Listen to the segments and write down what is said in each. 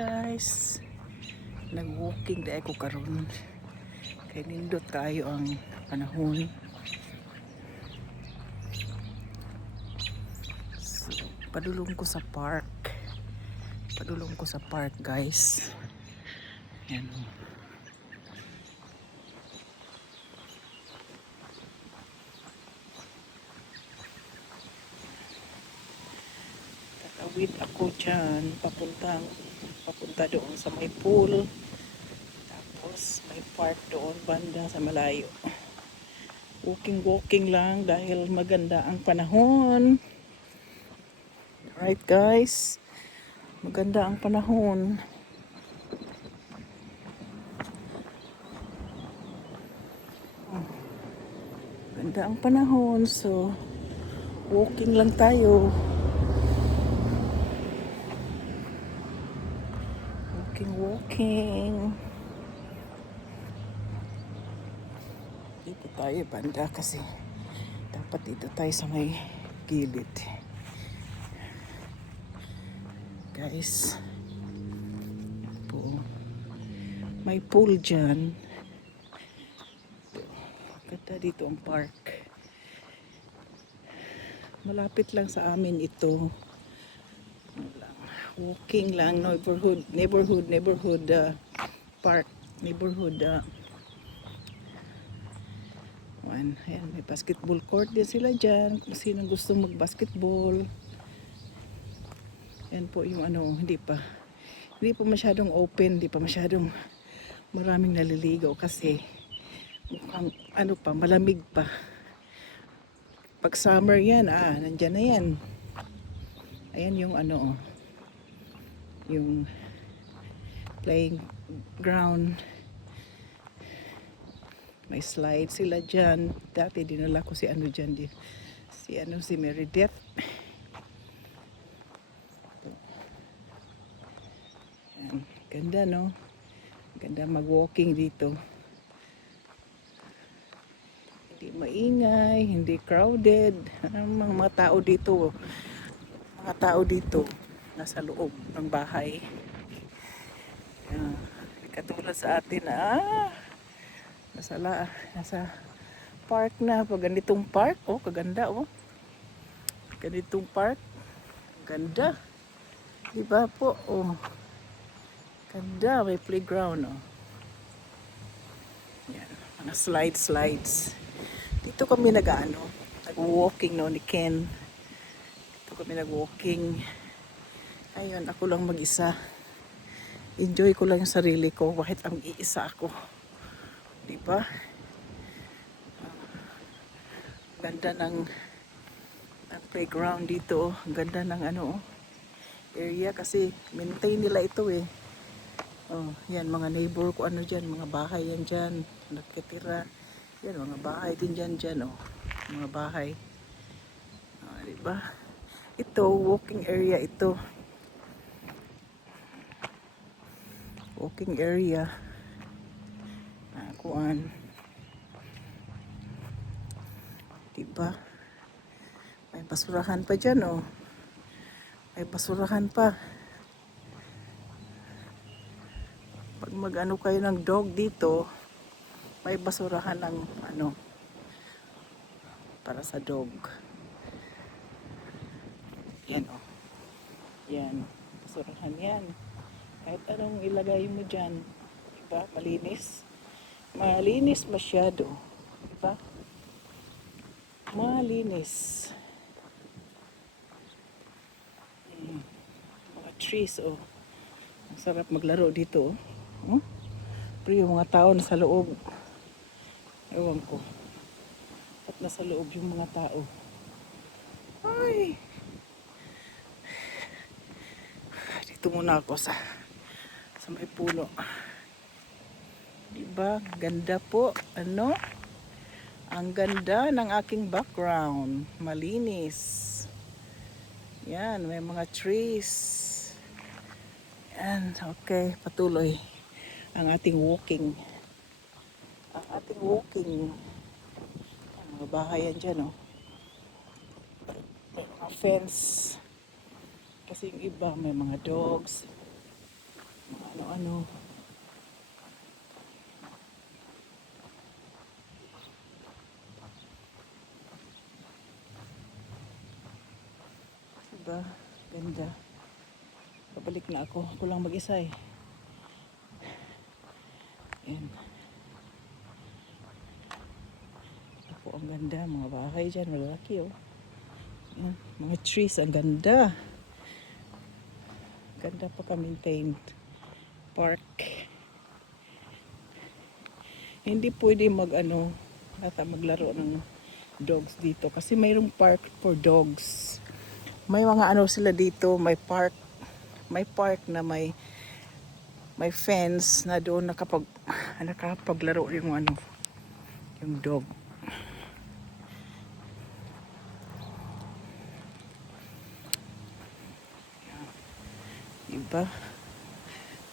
Guys, nag-walking di ako karon kay nindot kayo ang panahon. So, padulong ko sa park. Padulong ko sa park, guys. Yan. Tatawid ako dyan, papunta doon sa may pool. Tapos may park doon banda sa malayo. Walking lang dahil maganda ang panahon. Right, guys? Maganda ang panahon. Maganda ang panahon. So, walking lang tayo. Walking. Dito tayo banda kasi dapat dito tayo sa may gilid. Guys, po, may pool dyan. Ganda dito ang park. Malapit lang sa amin ito. Walking lang, neighborhood park, neighborhood ayan, may basketball court din sila dyan kung sino gustong mag-basketball. Yan po yung hindi pa masyadong open, hindi pa masyadong maraming naliligaw kasi mukhang malamig pa. Pag summer yan, nandyan na yan. Ayan yung yung playing ground. May slide sila dyan. Dati dinala ko si dyan. Si Meredith. Ayan. Ganda, no? Ganda mag-walking dito. Hindi maingay, hindi crowded. Mga tao dito nasa loob ng bahay. Katulad sa atin nasa park na. Pag ganitong park, kaganda, ganitong park, ganda, diba po, ganda, may playground, yan, mga slides. Dito kami nag-walking ni Ken. Dito kami nag-walking. Ayun, ako lang mag-isa. Enjoy ko lang yung sarili ko kahit ang iisa ako. Diba? Ganda ng playground dito. Ganda ng area kasi maintain nila ito eh. Yan, mga neighbor ko dyan, mga bahay yan dyan. Nakitira. Yan, mga bahay din dyan. Mga bahay. Diba? Ito, walking area ito. Walking area. Diba? May basurahan pa dyan, May basurahan pa. Pag kayo ng dog dito, may basurahan ng para sa dog. Yan, Yan. Basurahan yan. Kahit anong ilagay mo dyan. Diba? Malinis. Malinis masyado. Diba? Malinis. Mga trees, Ang sarap maglaro dito, Pero yung mga tao nasa loob. Ewan ko. At nasa loob yung mga tao. Ay! Dito muna ako sa may puno. Diba? Ganda po. Ang ganda ng aking background. Malinis. Yan, may mga trees. Yan, okay. Patuloy ang ating walking. Mga bahay yan dyan, May mga fence. Kasi yung iba may mga dogs. Ano-ano. Diba? Ganda. Pabalik na ako. Ako lang mag-isa eh. Yan. Ako ang ganda. Mga bahay dyan. Malaki oh. Yan. Mga trees. Ang ganda. Ganda pa ka-maintained. Park. Hindi pwede maglaro ng dogs dito. Kasi mayroong park for dogs. May mga ano sila dito. May park na may fence na doon nakapaglaro yung dog. Diba?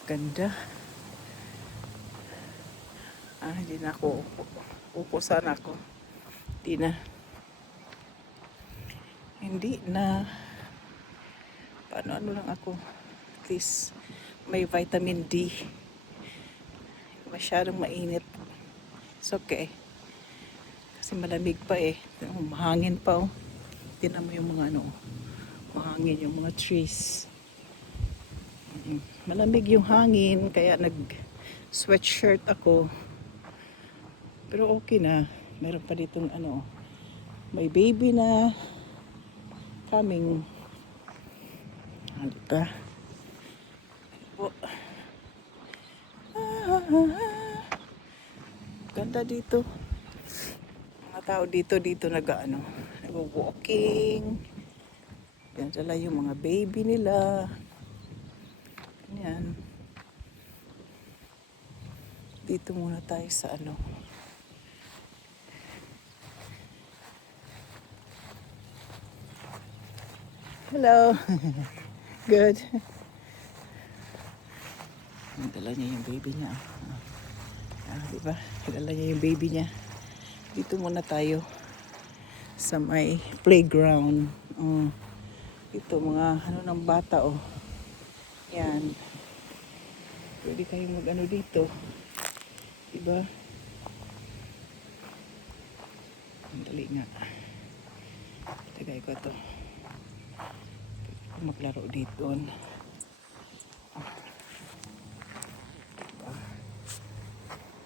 Ganda. Hindi na ako upo sana ako. Hindi na paano lang ako. At least may vitamin D. Masyadong mainit. It's okay. Kasi malamig pa eh. Mahangin pa oh. Tingnan mo yung mga mahangin yung mga trees. Malamig yung hangin kaya sweatshirt ako. Pero okay na. Meron pa ditong may baby na coming. Dito. Ganda dito. Mga tao dito nag-walking. Yan sila yung mga baby nila. Yan. Dito muna tayo sa Hello. Good. Dala niya yung baby niya. Diba? Dala niya yung baby niya. Dito muna tayo sa may playground. Ito mga ng bata oh. Yan. Pwede kayong dito. Diba? Ang dali nga. Tagay ko to. Maglaro dito.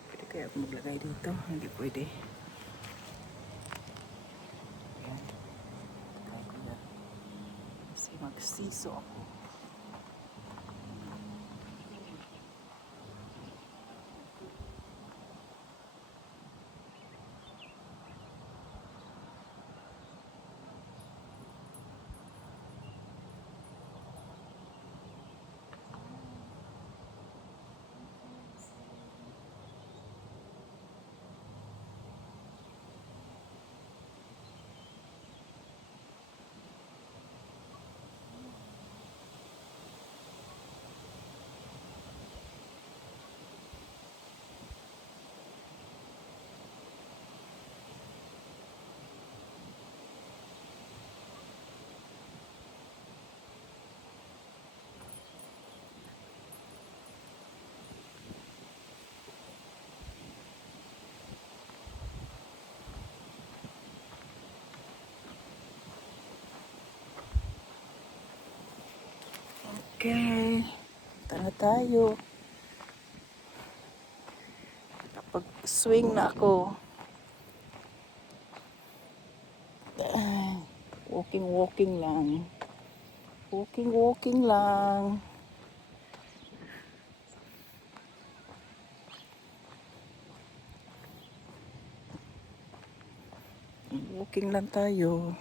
Pwede kaya ako maglagay dito? Hindi pwede. Ayan. Kasi magsiso ako. Okay. Tara tayo. Kapag swing na ako. Walking lang. Walking lang. Walking lang tayo.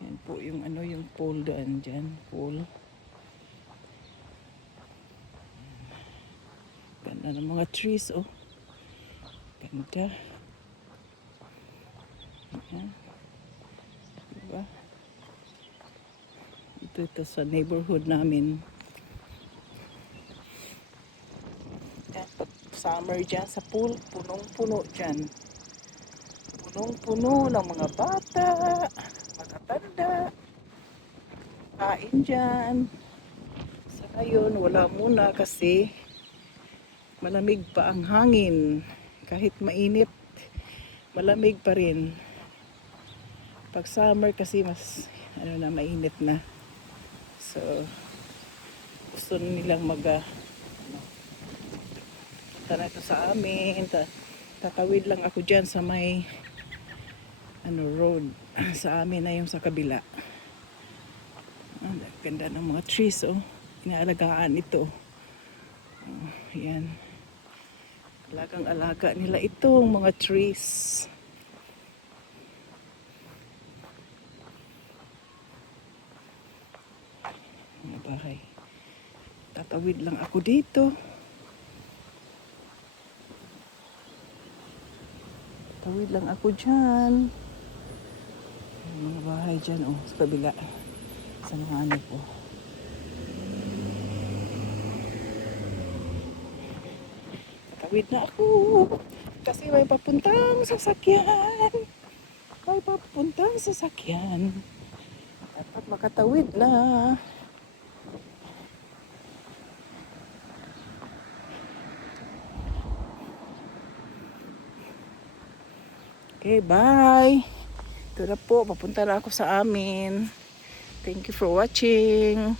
Yan po yung yung pole dyan. Pole. Ganda ng mga trees oh. Ganda. Ayan. Diba? Ito sa neighborhood namin. Yan, pag summer dyan sa pool, punong-puno dyan. Punong-puno ng mga bata, matatanda, kain dyan. Ayun, wala muna kasi malamig pa ang hangin. Kahit mainit, malamig pa rin. Pag summer kasi mas mainit na. So, gusto nilang punta na ito sa amin. Tatawid lang ako dyan sa may road. Sa amin na yung sa kabila. Ganda ng mga trees, oh. Inaalagaan ito. Oh, yan. Alagang-alaga nila itong mga trees. Mga bahay. Tatawid lang ako dito. Tatawid lang ako dyan. Mga bahay dyan, oh, sa kabila. Sa mga ano po. Tatawid na ako. Kasi may papuntang sasakyan. May papuntang sasakyan. Dapat makatawid na. Okay, bye. Ito na po, papunta na ako sa amin. Thank you for watching.